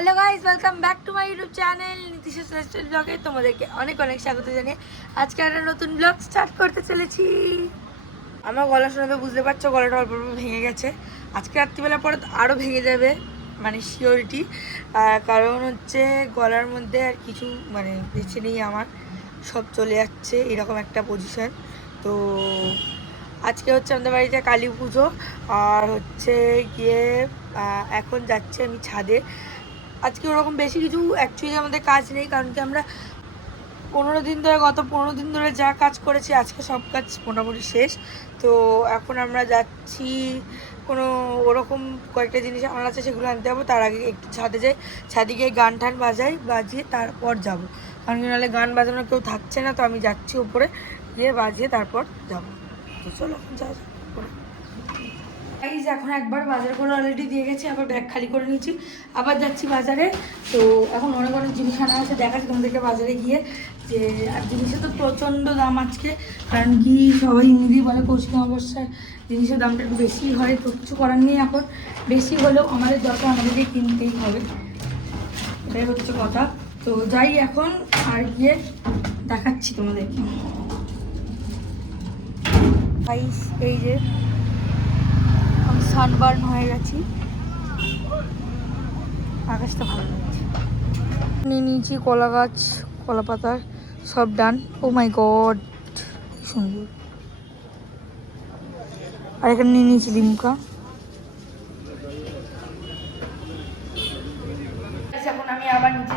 Hello guys, welcome back to my YouTube channel Nitish lifestyle ব্লগে। তোমাদেরকে অনেক অনেক স্বাগত জানিয়ে আজকে একটা নতুন ব্লগ স্টার্ট করতে চলেছি। আমার গলা শুনে তো বুঝতে পারছো, গলাটা অল্প অল্প ভেঙে গেছে। আজকে রাত্রিবেলা পরে আরও ভেঙে যাবে, মানে শিওরিটি। কারণ হচ্ছে গলার মধ্যে আর কিছু মানে বেঁচে নেই, আমার সব চলে যাচ্ছে, এরকম একটা পজিশন। তো আজকে হচ্ছে আমাদের বাড়িতে কালী পুজো, আর হচ্ছে গিয়ে এখন যাচ্ছে আমি ছাদে। আজকে ওরকম বেশি কিছু অ্যাকচুয়ালি আমাদের কাজ নেই, কারণ কি আমরা গত 15 দিন ধরে যা কাজ করেছি আজকে সব কাজ মোটামুটি শেষ। তো এখন আমরা যাচ্ছি, কোনো ওরকম কয়েকটা জিনিস আমার আছে সেগুলো আনতে যাবো। তার আগে একটু ছাদে যাই, ছাদে গিয়ে গান টান বাজিয়ে তারপর যাব, কারণ কি নাহলে গান বাজানোর কেউ থাকছে না। তো আমি যাচ্ছি উপরে গিয়ে বাজিয়ে তারপর যাবো। তো চলো এখন যাওয়া যাক উপরে। এখন একবার বাজার করে অলরেডি দিয়ে গেছি, আবার ব্যাগ খালি করে নিয়েছি, আবার যাচ্ছি বাজারে। তো এখন অনেক অনেক জিনিস আনা আছে, দেখাচ্ছি তোমাদেরকে বাজারে গিয়ে। যে আর জিনিসের তো প্রচণ্ড দাম আজকে, কারণ কি সবাই ইংরেজি বলে কৌশিক অবস্থায় জিনিসের দামটা একটু বেশি হয়। তো কিছু করার নেই, এখন বেশি হলেও আমাদের দরকার, আমাদেরকে কিনতেই হবে, এটাই হচ্ছে কথা। তো যাই এখন, আর গিয়ে দেখাচ্ছি তোমাদেরকে। এই যে সানবার্ন হয়ে গেছি, আকাশটা ভালো লাগছে। নিয়ে নিয়েছি কলা গাছ, কলা পাতার সব ডান। ও মাই গড, সুন্দর। আর এখানে নিয়ে নিয়েছি লিমকা। এখন আমি আবার নিচে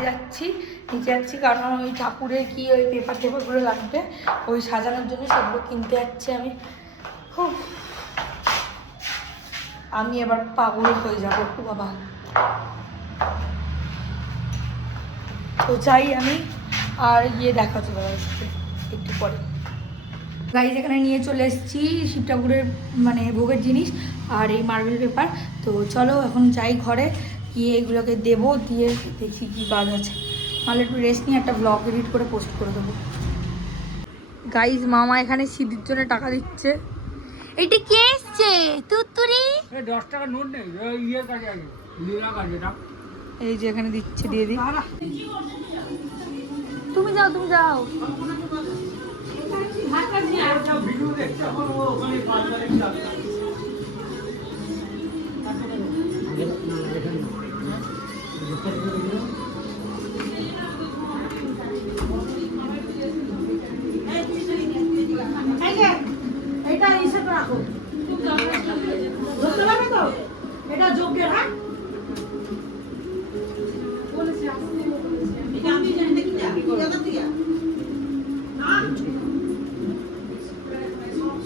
যাচ্ছি কারণ ওই ঠাকুরের কি ওই পেপারগুলো লাগবে ওই সাজানোর জন্য, সেগুলো কিনতে যাচ্ছি আমি। খুব আমি এবার পাগল হয়ে যাবো বাবা। তো চাই আমি, আর গিয়ে দেখা হচ্ছে দাদার সাথে একটু পরে। গাইজ এখানে নিয়ে চলে এসেছি শিব ঠাকুরের মানে ভোগের জিনিস আর এই মার্বেল পেপার। তো চলো এখন যাই ঘরে, গিয়ে এগুলোকে দেবো, দিয়ে দেখি কী কাজ আছে। নাহলে একটু রেস্ট নিয়ে একটা ব্লগ এডিট করে পোস্ট করে দেবো। গাইজ মামা এখানে সিঁড়ির জন্য টাকা দিচ্ছে। এটা কে এসছে? তুতুরি 10 টাকা নোট নেই, ইয়ে কাজে আগে লীলা কাজে না। এই যে এখানে দিচ্ছে, দিয়ে দিই। তুমি যাও ভিডিও দেখতে এখন ওখানে এটা হিসেবে রাখো, ধরতে পারবে তো? এটা যোগ্যের, হ্যাঁ বলেছি আসতে বলেছি। এটা আমি জানি না কি জায়গা দিয়া না সব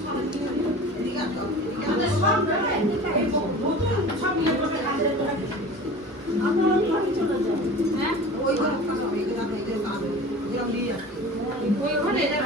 সব নিয়ে বসে কাজে করে আমরা আমি চলে যাব। হ্যাঁ ওই ঘরে কাজ হবে, এই ঘরে কাজ হবে, এরকম নিয়ে আসবে ওই ঘরে এটা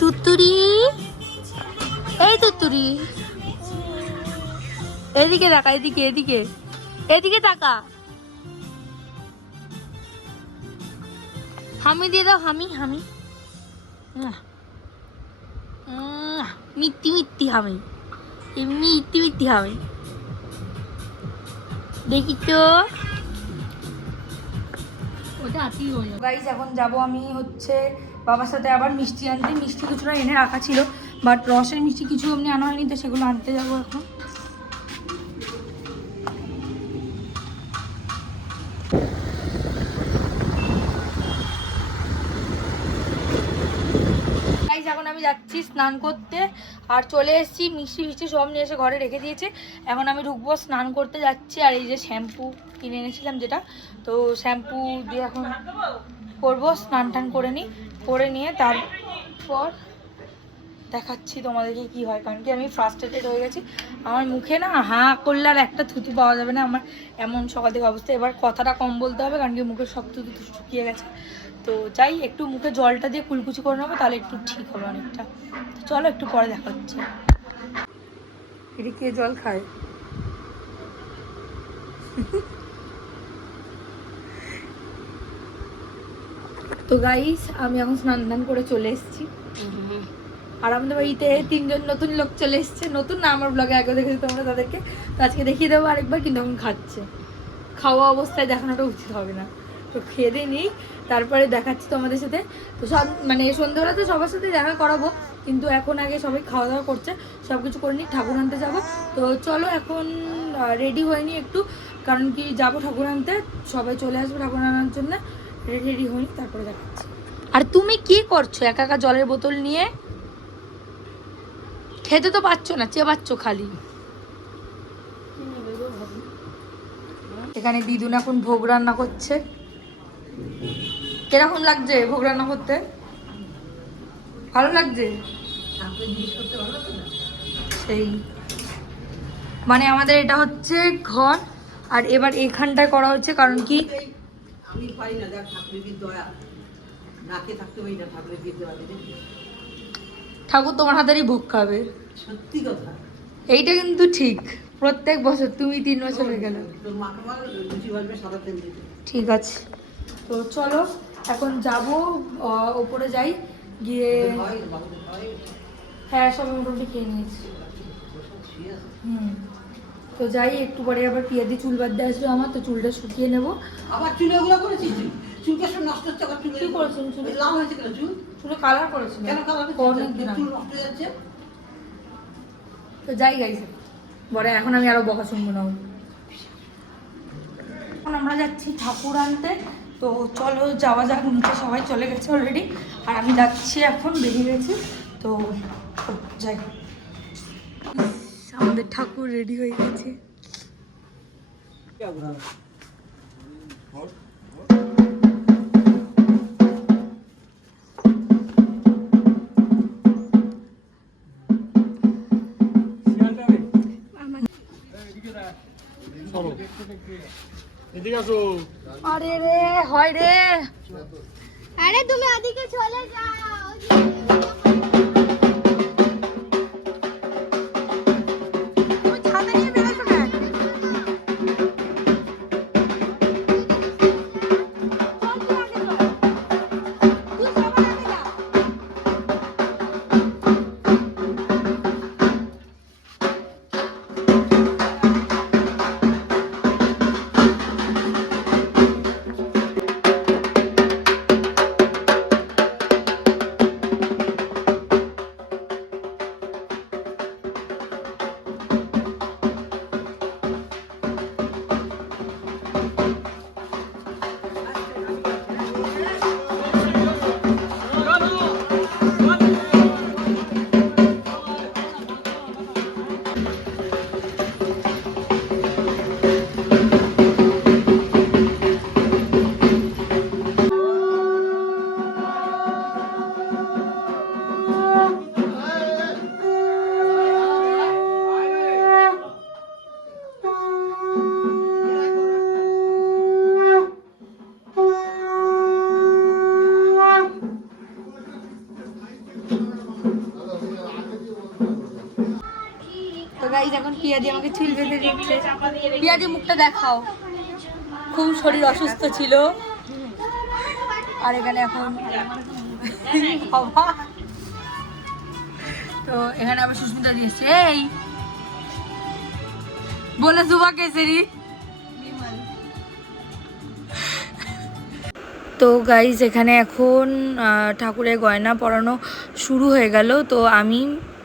তুতুরি। এই তুতুরি এদিকে তাকা, এদিকে তাকা। হামি দিয়ে দাও, হামি মিত্তি হামি, এমনি ইত্তি হামি। দেখি তো ওটা আতি হয়ে যাবে। গাইস এখন যাব আমি হচ্ছে বাবার সাথে আবার মিষ্টি আনতে। মিষ্টি কিছুটা এনে রাখা ছিল, বাট রসের মিষ্টি কিছু এমনি আনা হয়নি, তো সেগুলো আনতে যাবো এখন। এখন আমি যাচ্ছি যাচ্ছি স্নান করতে। আর চলে এসেছি, মিষ্টি ফিষ্টি সব নিয়ে এসে ঘরে রেখে দিয়েছি। এখন আমি ঢুকবো, স্নান করতে যাচ্ছি। আর এই যে শ্যাম্পু কিনে এনেছিলাম যেটা, তো শ্যাম্পু দিয়ে এখন করবো, স্নান টান করে নিই। করে নিয়ে তারপর দেখাচ্ছি তোমাদেরকে কি হয়, কারণ কি আমি ফ্রাস্ট্রেটেড হয়ে গেছি। আমার মুখে না হাঁ করলে আর একটা থুতু পাওয়া যাবে না, আমার এমন সকাল থেকে অবস্থা। এবার কথাটা কম বলতে হবে, কারণ কি মুখের সব থুতু শুকিয়ে গেছে। তো চাই একটু মুখে জলটা দিয়ে কুলকুচি করে নেবো, তাহলে একটু ঠিক হবে অনেকটা। তো চলো একটু পরে দেখা হচ্ছে। এটা কে জল খায়? তো গাইস, আমি এখন স্নান টান করে চলে এসেছি। আর আমাদের বাড়িতে 3জন নতুন লোক চলে এসছে। নতুন না, আমার ব্লগে আগে দেখেছি তোমরা তাদেরকে, তো আজকে দেখিয়ে দেবো আরেকবার। কিন্তু এখন খাচ্ছে, খাওয়া অবস্থায় দেখানোটা উচিত হবে না। তো খেয়ে দিয়ে নিই, তারপরে দেখাচ্ছি তোমাদের সাথে। তো সব মানে সন্ধ্যেবেলা তো সবার সাথে দেখা করাবো, কিন্তু এখন আগে সবাই খাওয়া দাওয়া করছে, সব কিছু করে নিই, ঠাকুর আনতে যাবো। তো চলো এখন রেডি হয়নি একটু, কারণ কি যাবো ঠাকুর আনতে, সবাই চলে আসবে ঠাকুর আনার জন্য। রেডি হয়নি, তারপরে দেখাচ্ছি। আর তুমি কি করছো একা একা জলের বোতল নিয়ে? খেতে তো পাচ্ছ না, চেবাচ্ছ খালি। এখানে দিদুন এখন ভোগ রান্না করছে। কিরকম লাগছে ভোগ রান্না করতে? ভালো লাগছে? সেই মানে আমাদের এটা হচ্ছে ঘর, আর এবার এখানটায় করা হচ্ছে, কারণ কি আমি পারি না, দেখ ঠাকুরের দয়া না খেয়ে থাকতে পারি না, ঠাকুরের দিতে পারি। ঠাকুর তোমার হাতেরই ভোগ খাবে, সত্যি কথা। এইটা কিন্তু ঠিক। প্রত্যেক বছর, তুমি 3 বছর হয়ে গেল। তোর মাকে বল লুচি বাজবে সাদা তেল দিতে। ঠিক আছে, তো চলো এখন যাব, ওপরে যাই, গিয়ে হয় বাবু হয়। হ্যাঁ সবাই মোটামুটি খেয়ে নিয়েছি। তো যাই, একটু পরে আবার পিয়াদি চুল বাঁধতে আসবে আমার, তো চুলটা শুকিয়ে নেবো। আবার চুলে ওগুলো করেছিস তুই? চুলকে সব নষ্ট হচ্ছে, আবার চুলে কি করেছেন চুলে? লাল হয়েছে কেন চুল? চুলে কালার করেছিল। কেন কালার অনেকদিন আগে। চুল নষ্ট হয়ে যাচ্ছে? তো যাই গাইছে বলে, এখন আমি আরো বকা শুনবো না। এখন আমরা যাচ্ছি ঠাকুর আনতে, তো চলো যাওয়া যাক। নিচে সবাই চলে গেছে অলরেডি, আর আমি যাচ্ছি, এখন বেরিয়ে গেছি। তো যাই, আমাদের ঠাকুর রেডি হয়ে গেছে। আরে রে হয় রে, আরে তুমি ওদিকে চলে যাও। তুমি ছাতা নিয়ে বেরোছো না? তো গাইস, এখন পিয়াদি আমাকে চুল বেঁধে দিচ্ছে। পিয়াদি মুখটা দেখাও, খুব শরীর অসুস্থ ছিল। আর এখানে এখন বাবা, তো এখানে আবার সুস্মিতা দিয়েছে। এই বলে সুবা কেসেরি। তো গাইস, এখানে এখন ঠাকুরের গয়না পরানো শুরু হয়ে গেল। তো আমি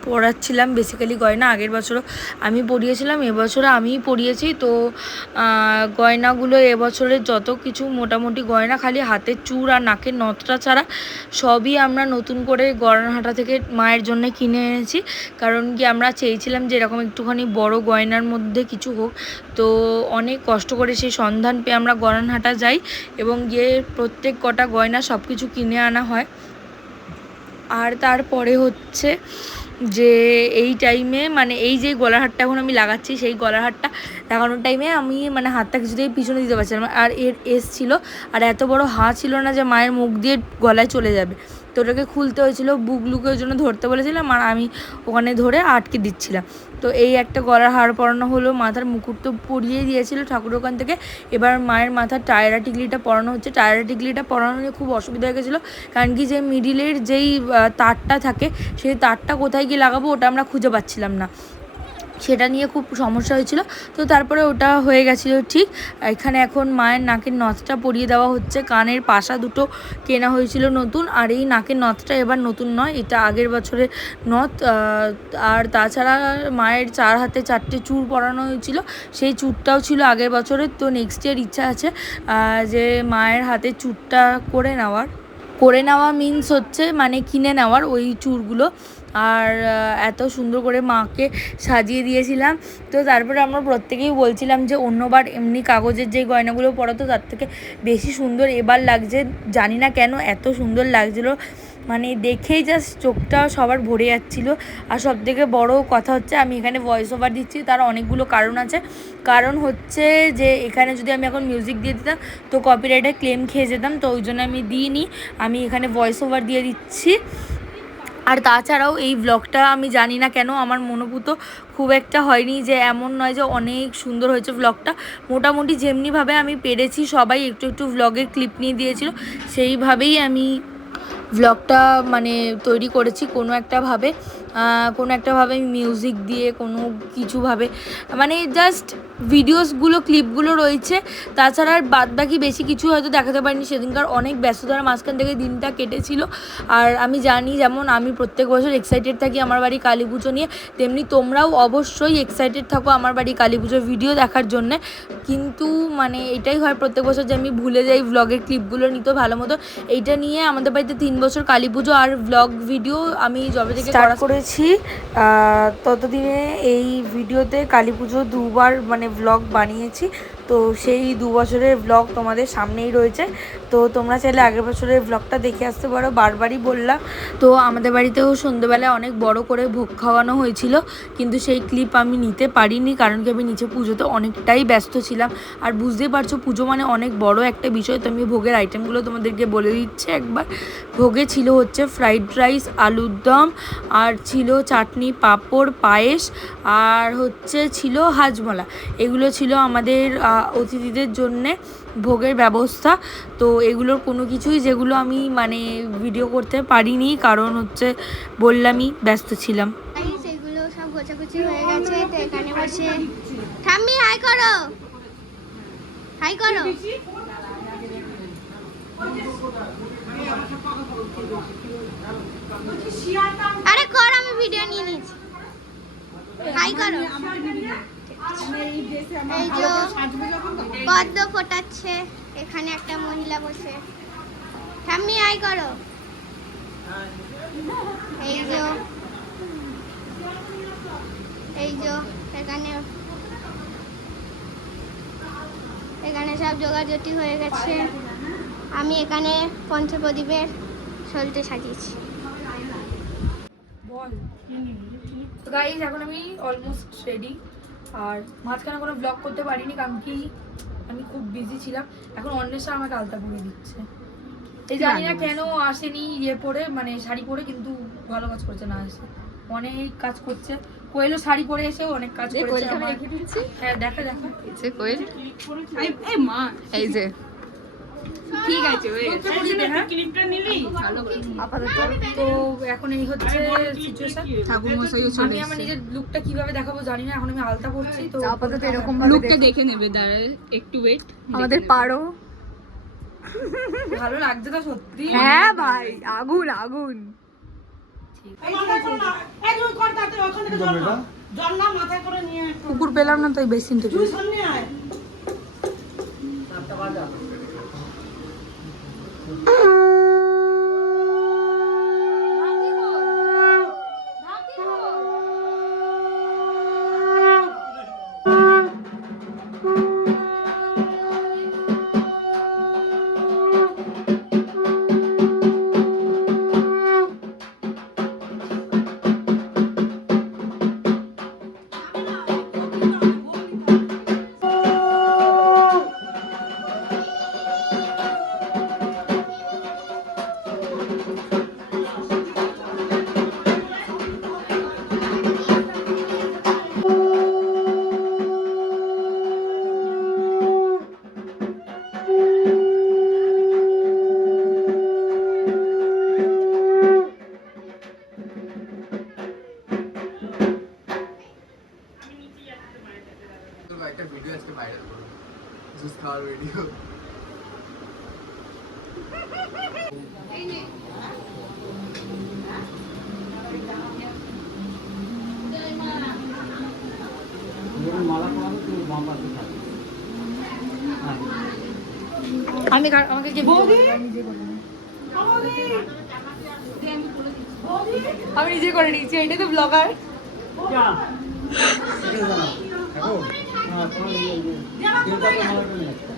পরাচ্ছিলাম বেসিক্যালি গয়না। আগের বছরও আমি পরিয়েছিলাম, এবছরও আমিই পরিয়েছি। তো গয়নাগুলো এবছরের যত কিছু মোটামুটি গয়না, খালি হাতের চূড় আর নাকের নথটা ছাড়া সবই আমরা নতুন করে গড়ানহাটা থেকে মায়ের জন্য কিনে এনেছি। কারণ কি আমরা চেয়েছিলাম যে এরকম একটুখানি বড় গয়নার মধ্যে কিছু হোক। তো অনেক কষ্ট করে সেই সন্ধান পেয়ে আমরা গড়ানহাটা যাই এবং গিয়ে প্রত্যেক কটা গয়না সব কিছু কিনে আনা হয়। আর তারপরে হচ্ছে যে এই টাইমে মানে এই যে গলার হারটা এখন আমি লাগাচ্ছি, সেই গলার হারটা লাগানোর টাইমে আমি মানে হাতটা কিছুতেই পিছনে দিতে পারছিলাম। আর এর এস ছিল, আর এত বড় হাঁ ছিল না যে মায়ের মুখ দিয়ে গলায় চলে যাবে। তো ওটাকে খুলতে হয়েছিল, বুক লুকের জন্য ধরতে বলেছিলাম আর আমি ওখানে ধরে আটকে দিচ্ছিলাম। তো এই একটা গলার হার পরানো হলো, মাথার মুকুট তো পরিয়ে দিয়েছিল ঠাকুরের ওখান থেকে। এবার মায়ের মাথার টায়রা টিকলিটা পরানো হচ্ছে। টায়রা টিকলিটা পরানো নিয়ে খুব অসুবিধা হয়ে গেছিলো, কারণ কি যে মিডিলের যেই তারটা থাকে সেই তারটা কোথায় গিয়ে লাগাবো ওটা আমরা খুঁজে পাচ্ছিলাম না, সেটা নিয়ে খুব সমস্যা হয়েছিল। তো তারপরে ওটা হয়ে গেছিলো ঠিক। এখানে এখন মায়ের নাকের নথটা পরিয়ে দেওয়া হচ্ছে। কানের পাশা দুটো কেনা হয়েছিল নতুন, আর এই নাকের নথটা এবার নতুন নয়, এটা আগের বছরের নথ। আর তাছাড়া মায়ের 4 হাতে 4টে চূড় পরানো হয়েছিল, সেই চূড়টাও ছিল আগের বছরের। তো নেক্সট ইয়ার ইচ্ছা আছে যে মায়ের হাতে চূড়টা করে নেওয়া মিন্স হচ্ছে মানে কিনে নেওয়ার ওই চূড়গুলো। আর এত সুন্দর করে মাকে সাজিয়ে দিয়েছিলাম। তো তারপরে আমরা প্রত্যেকেই বলছিলাম যে অন্যবার এমনি কাগজের যে গয়নাগুলো পরাতো তার থেকে বেশি সুন্দর এবার লাগছে। জানি না কেন এত সুন্দর লাগছিলো, মানে দেখেই জাস্ট চোখটা সবার ভরে যাচ্ছিলো। আর সবথেকে বড় কথা হচ্ছে আমি এখানে ভয়েস ওভার দিচ্ছি, তার অনেকগুলো কারণ আছে। কারণ হচ্ছে যে এখানে যদি আমি এখন মিউজিক দিয়ে দিতাম তো কপিরাইটের ক্লেম খেয়ে যেতাম, তো ওই জন্য আমি দিইনি, আমি এখানে ভয়েস ওভার দিয়ে দিচ্ছি। আর তাছাড়াও এই ব্লগটা আমি জানি না কেন আমার মনোভূত খুব একটা হয়নি, যে এমন নয় যে অনেক সুন্দর হয়েছে ব্লগটা। মোটামুটি যেমনিভাবে আমি পেরেছি, সবাই একটু একটু ব্লগের ক্লিপ নিয়ে দিয়েছিল, সেইভাবেই আমি ব্লগটা মানে তৈরি করেছি। কোনো একটাভাবে মিউজিক দিয়ে কোনো কিছুভাবে মানে জাস্ট ভিডিওসগুলো ক্লিপগুলো রয়েছে। তাছাড়া আর বাদবাকি বেশি কিছু হয়তো দেখাতে পারিনি, সেদিনকার অনেক ব্যস্ততার মাঝখান থেকে দিনটা কেটেছিল। আর আমি জানি যেমন আমি প্রত্যেক বছর এক্সাইটেড থাকি আমার বাড়ি কালী পুজো নিয়ে, তেমনি তোমরাও অবশ্যই এক্সাইটেড থাকো আমার বাড়ি কালী পুজোর ভিডিও দেখার জন্যে। কিন্তু মানে এটাই হয় প্রত্যেক বছর যে আমি ভুলে যাই ব্লগের ক্লিপগুলো নিতে ভালো মতো। এইটা নিয়ে আমাদের বাড়িতে 3 বছর কালী পুজো আর ব্লগ ভিডিও আমি যবে থেকে করা করেছি ততদিনে এই ভিডিওতে কালী পুজো 2বার মানে ব্লগ বানিয়েছি। তো সেই 2 বছরের ব্লগ তোমাদের সামনেই রয়েছে। তো তোমরা চাইলে আগের বছরের ব্লগটা দেখে আসতে পারো, বারবারই বললাম। তো আমাদের বাড়িতেও সন্ধ্যেবেলায় অনেক বড় করে ভোগ খাওয়ানো হয়েছিল, কিন্তু সেই ক্লিপ আমি নিতে পারিনি, কারণ কি আমি নিচে পুজোতে অনেকটাই ব্যস্ত ছিলাম। আর বুঝতেই পারছো পুজো মানে অনেক বড় একটা বিষয়। তো আমি ভোগের আইটেমগুলো তোমাদেরকে বলে দিচ্ছি একবার। ভোগে ছিল হচ্ছে ফ্রাইড রাইস, আলুর দম, আর ছিল চাটনি, পাঁপড়, পায়েস, আর হচ্ছে ছিল হাজমলা। এগুলো ছিল আমাদের অতিথিদের জন্যে ভোগের ব্যবস্থা। তো এগুলোর কোনো কিছুই যেগুলো আমি মানে ভিডিও করতে পারিনি, কারণ হচ্ছে বললামই ব্যস্ত ছিলাম। সেগুলো সব গোছাগুছি হয়ে গেছে। তো এখানে বসে ঠাম্মি হাই করো, হাই করো। আরে কর, আমি ভিডিও নিয়ে নিয়েছি। হাই করো। এই যে পদ্ম ফোটাচ্ছে, এখানে একটা মহিলা বসে। ঠাম্মি হাই করো। এই যে এখানে সব জোগাজটি হয়ে গেছে। আমি এখানে পঞ্চপ্রদীপের সলতে সাজিয়েছি। তো গাইস এখন আমি অলমোস্ট রেডি, আর মাঝখানে কোনো ব্লগ করতে পারিনি কারণ কি আমি খুব বিজি ছিলাম। এখন অন্বেষা আমাকে আলতা পরিয়ে দিচ্ছে, এই জানি না কেন আসেনি ইয়ে পরে মানে শাড়ি পরে, কিন্তু ভালো কাজ করছে না, আসে অনেক কাজ করছে। কোয়েলও শাড়ি পরে এসেও অনেক কাজ করেছে। হ্যাঁ দেখা কোয়েল এই মা এই যে ঠিক আছে তো এখন এই হচ্ছে সিচুয়েশন। আমি আমার নিজের লুকটা কিভাবে দেখাবো জানি না, এখন আমি আলতা পরছি। তো আপাতত এরকম লুকটা দেখে নেবে, দাঁড়ায় একটু ওয়েট। আমাদের পারো ভালো লাগছে তো সত্যি। হ্যাঁ ভাই আগুন আগুন। ওখান থেকে জল নাও। জল নাও মাথায় করে নিয়ে একটু কুকুর পেলাম না তাই বেসিনটা তুই সামনে আয় একটা ভিডিও আজকে ভাইরাল করব জুস খাওয়ার ভিডিও মালা পরাবো তুই বাম পাশে থাকবি। আমাকে কে video করে দেবে? আমি নিজে করে নিয়েছি এটাই তো ব্লগার क्या এটা জানা এখন হ্যাঁ তোমার এই দিনটা তো মালাটা নিয়ে আসতে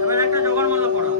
এবার একটা জোগাড় মালা পড়া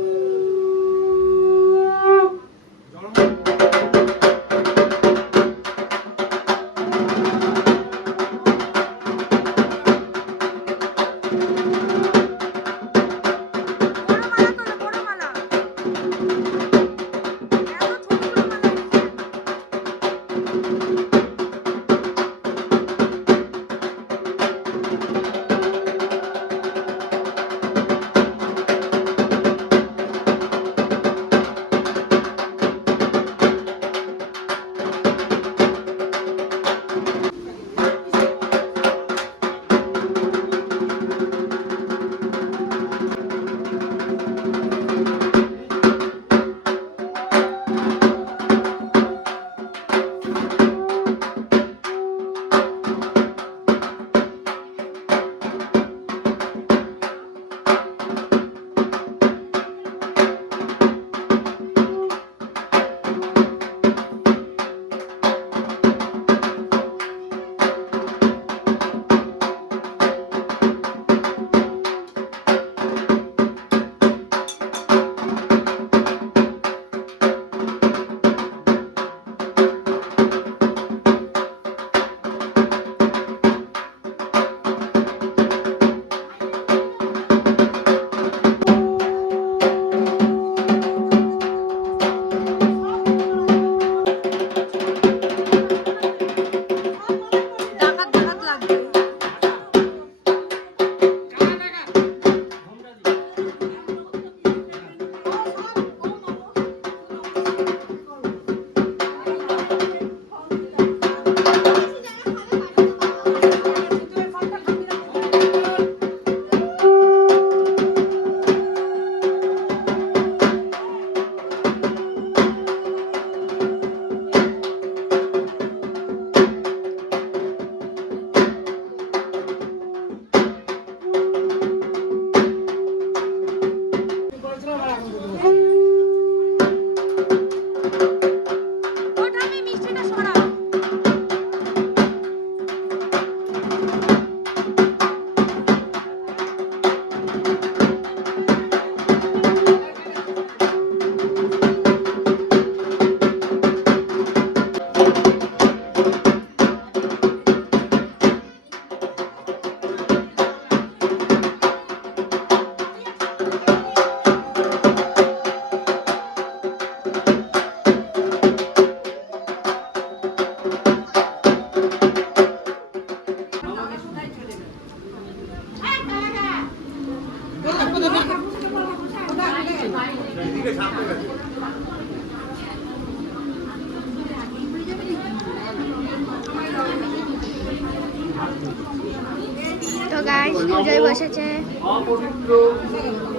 গাইস পুজোয় বসেছে। অপবিত্র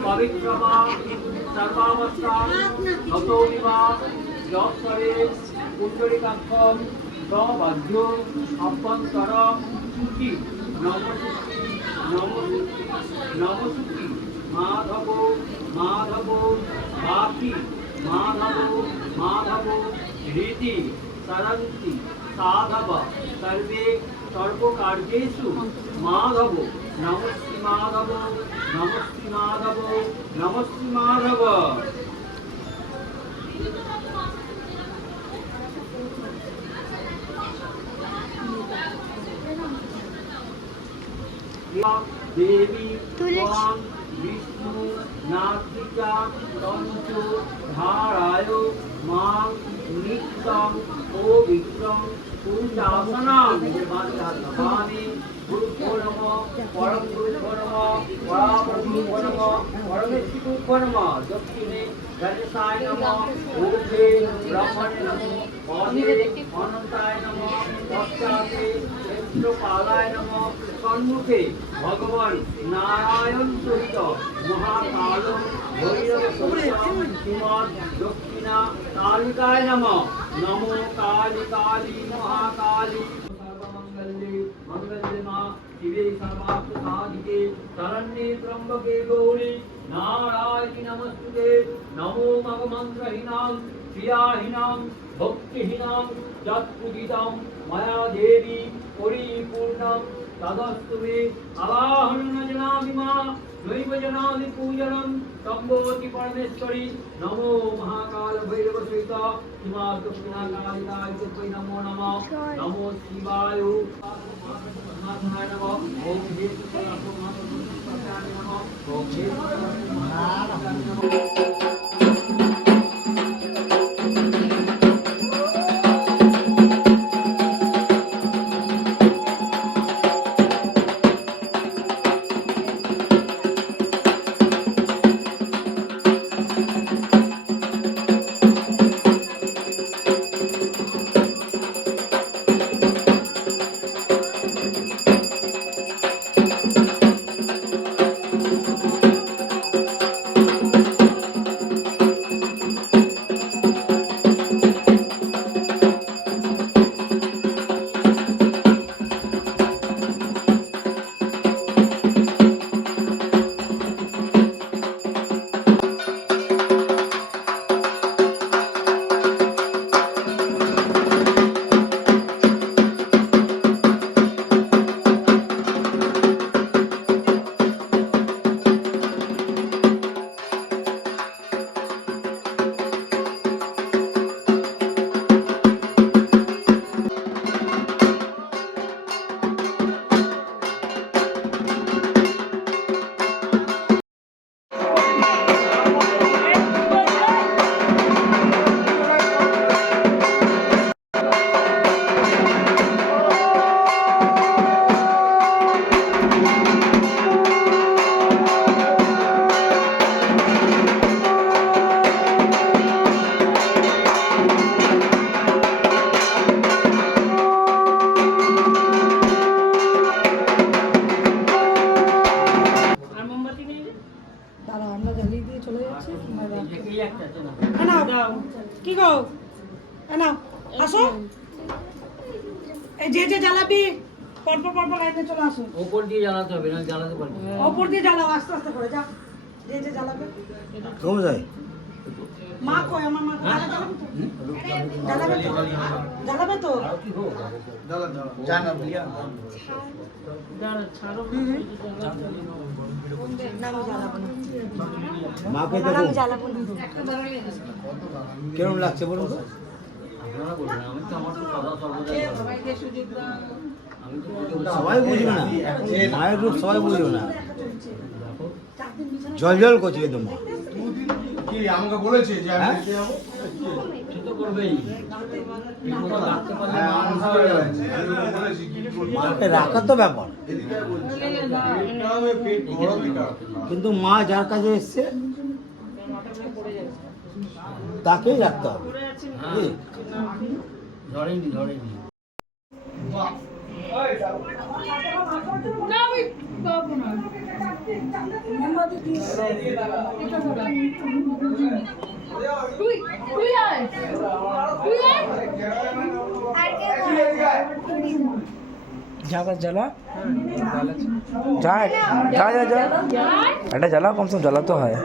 পবিত্রমা সর্বাবস্থা হতো বিবাহ যৎসরে কুণ্ডলিকাক্ষম সবাধ্য অভ্যন্তর সুখী নমসুখী নমসুখী নমসুখী মাধব মাধব বাকি মাধব মাধব রীতি সরন্তি সাধব সর্বে সর্বকার্যেষু মাধব নমস্তি মাধব নমস্তি মাধব নমস্তি মাধব। দেবী তুলেছি। বিষ্ণু নাসিকা তঞ্চ ধারায় মাং নিত্যং পবিত্রং পূজাসনাং দেবানি গুরুভ্যো নমঃ পরম গুরুভ্যো নমঃ পরামগুরুভ্যো নমঃ পরমেশ্বরগুরুভ্যো নমঃ দক্ষিণে গণেশায় নমঃ ঊর্ধ্বে ব্রহ্মণে নমঃ পদে অনন্তায় নমঃ পশ্চাতে ইন্দ্রপালায় নমঃ সম্মুখে ভগবান নারায়ণ সহিত মহাকাল ভৈরব সহিত শ্রীমৎ দক্ষিণা কালিকায় নমঃ নমো কালী কালী মহাকালী সর্বমঙ্গলে মঙ্গলে মা শিবে সর্বার্থ সাধিকে শরণ্যে ত্র্যম্বকে গৌরী নারায়ণী নমস্তুতে। নমো মন্ত্রহীনাং ক্রিয়াহীনাং ভক্তিহীনাং যৎপূজিतं ময়া দেবী পরিপূর্ণং তদস্তু মে আবাহন জানামি মা নৈব জানামি পূজনম সম্ভবতি পরমেশ্বরী। নমো মহাকাল ভৈরব সহিত শ্রীমৎ দক্ষিণা কালিকায় তস্मै নমো নমঃ। নমো শিবায় নমঃ। ওম হে নমঃ। ওম হে কি গো না আসো এই যে জ্বালাবি পরপর লাইনে চলে আসো। উপর দিয়ে জ্বালাতে হবে না জ্বালাতে পারবে ওপর দিয়ে জ্বালাও আস্তে আস্তে করে যা যে জ্বালাবে কমে যায়। মা কই আমার মা জ্বালাবে তো জ্বালাবে তো মাকে জ্বালাবো না কেমন লাগছে বলুন তো? আমি তো আমার তো সদা সর্বদা সবাই বুঝবে না, মায়ের রূপ সবাই বুঝবে না। জল জল করছে একদম। কি আমাকে বলেছে যে আমি হ্যাঁ? দেখে যাবো? সে তো করবেই। হ্যাঁ, আমি বুঝতে পেরেছি। আমি বলেছি কি করবো? মাকে রাখার তো ব্যাপার, এদিকে বলছি। পেটটা হবে, পেট বড় দিকা। কিন্তু মা যার কাছে এসছে তাকেই রাখতে হবে। ধরেনি না জ্বালা জ্বালা যা যা যা যা এটা জ্বালা কমসে কম জ্বালা তো হয়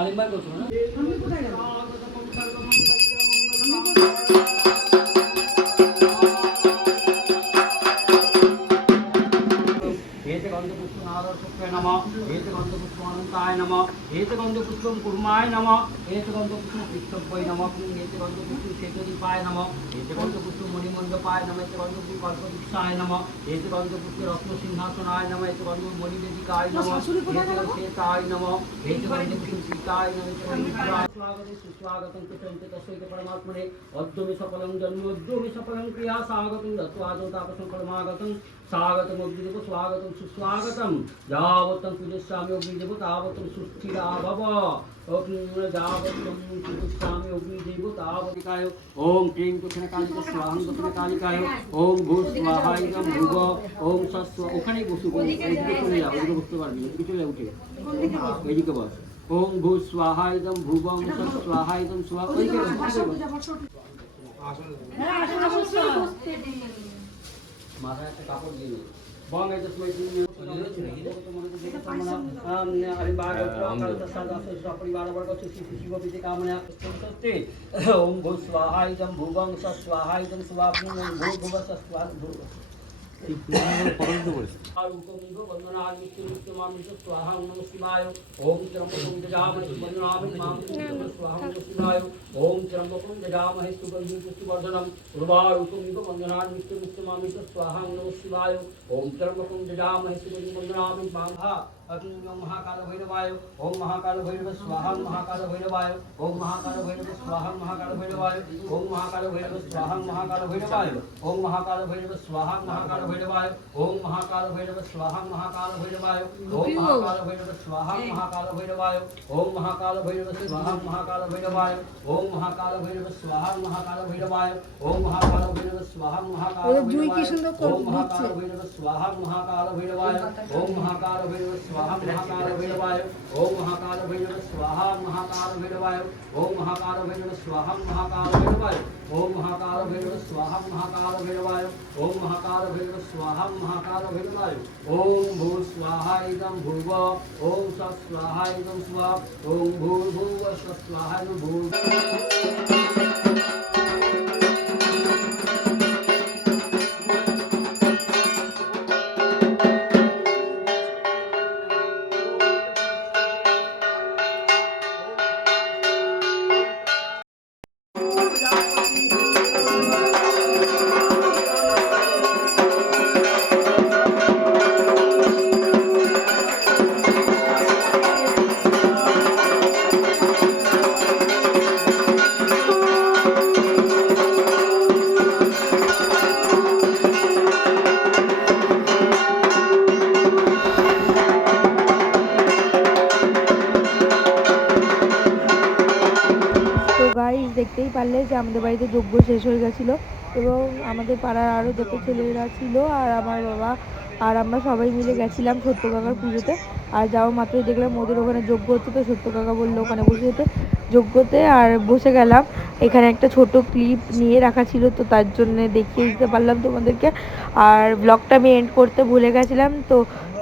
আলিমবাগ গোত্র না गंधपुष्पाय नमः गंधपुष्पं कुर्माय नमः गंधपुष्पं पिष्टभ्यै नमः गंधपुष्पं शेतदीपाय नमः गंधपुष्पं मणिमण्डपाय नमः गंधपुष्पं कल्पवृक्षाय नमः गंधपुष्पं रत्नसिंहासनाय नमः गंधपुष्पं मणिवेदिकाय नमः श्वेताय नमः गंधपुष्पं सीताय नमः स्वागतं सुस्वागतं कृतं तस्मै परमात्मने अद्योमि सफलं जन्म अद्योमि सफलं क्रिया स्वागतं दत्वादं तापसंकलमागतं स्वागतं अग्निदेव स्वागतं सुस्वागतं यावतं पूजयामि अग्निदेव तावतं सुस्थिरा भव जावतं पूजयामि अग्निदेव तावतिकाय ओम क्लीं कुशनकालिका स्वाहं कुशनकालिकाय ओम भूः स्वाहा इदं भुव ओम सस्व ওখানে বসু এদিকে চলে যাও ওদিকে বসতে পারবি এদিকে চলে উঠে এদিকে বস ओम भूः स्वाहा इदं भुवं स्वाहा इदं स्वाहा ওইদিকে মাথায় একটা কাপড় দিয়ে বং এই তসময় ओम भूः स्वाहा इदं भुवं स्वाहा इदं स्वाहा भूर्भुवः स्वाहा स्वाहा नमः शिवाय ओम त्र्यंबकं यजामहे सुगन्धाय स्वाहा नमः शिवाय ओम त्र्यंबकं यजामहे सुगन्धिं पुष्टिवर्धनम् उर्वारुकमिव वन्दनान् नित्यनित्यमामि स्वाहा नमः शिवाय ओम त्र्यंबकं यजामहे सुगन्धिं वन्दनामि माहा ओम महाकाल भैरवाय ओम महाकाल भैरव स्वाहा महाकाल भैरवाय ओम महाकाल भैरव स्वाहा महाकाल भैरवाय ओम महाकाल भैरव स्वाहा महाकाल भैरवाय ओम महाकाल भैरव स्वाहा महाकाल भैरवाय ओम महाकाल भैरव स्वाहा महाकाल भैरवाय ओम महाकाल भैरव स्वाहा महाकाल भैरवाय ओम महाकाल भैरव स्वाहा महाकाल भैरवाय ओम महाकाल भैरव स्वाहा महाकाल भैरवाय ओम महाकाल भैरव स्वाहा महाकाल भैरवाय ओम महाकाल भैरव स्वाहा महाकाल भैरवाय ओम महाकाल भैरव स्वाहा महाकाल भैरवाय ओम महाकाल भैरव स्वाहा महाकाल भैरवाय ओम महाकाल भैरव स्वाहा महाकाल भैरवाय ओम महाकाल भैरव स्वाहा महाकाल भैरवाय ओम महाकाल भैरव स्वाहा महाकाल भैरवाय ओम भूः स्वाहा इदं भूर्व ओम स्वाहा इदं स्वाहा ओम भूर्भुवः स्वाहा इदं भूर्भुवः দেখতেই পারলে যে আমাদের বাড়িতে যজ্ঞ শেষ হয়ে গেছিলো এবং আমাদের পাড়ার আরও যত ছেলেরা ছিল আর আমার বাবা আর আমরা সবাই মিলে গেছিলাম সত্য কাকার পুজোতে। আর যাওয়া মাত্রই দেখলাম ওদের ওখানে যজ্ঞ হচ্ছে, তো সত্য কাকা বললো ওখানে বসে যেতে যজ্ঞতে, আর বসে গেলাম। এখানে একটা ছোট ক্লিপ নিয়ে রাখা ছিল, তো তার জন্য দেখিয়ে দিতে পারলাম তোমাদেরকে। আর ব্লগটা আমি এন্ড করতে ভুলে গেছিলাম। তো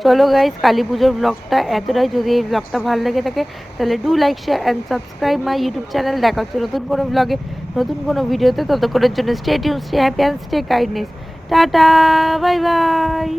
চলো গাইস, কালী পুজোর ব্লগটা এতটাই। যদি এই ব্লগটা ভালো লেগে থাকে তাহলে do like share and subscribe my YouTube channel. দেখা হচ্ছে নতুন কোনো ব্লগে, নতুন কোনো ভিডিওতে। ততক্ষণের জন্য stay tune, stay happy and stay kindness. Tata, bye bye.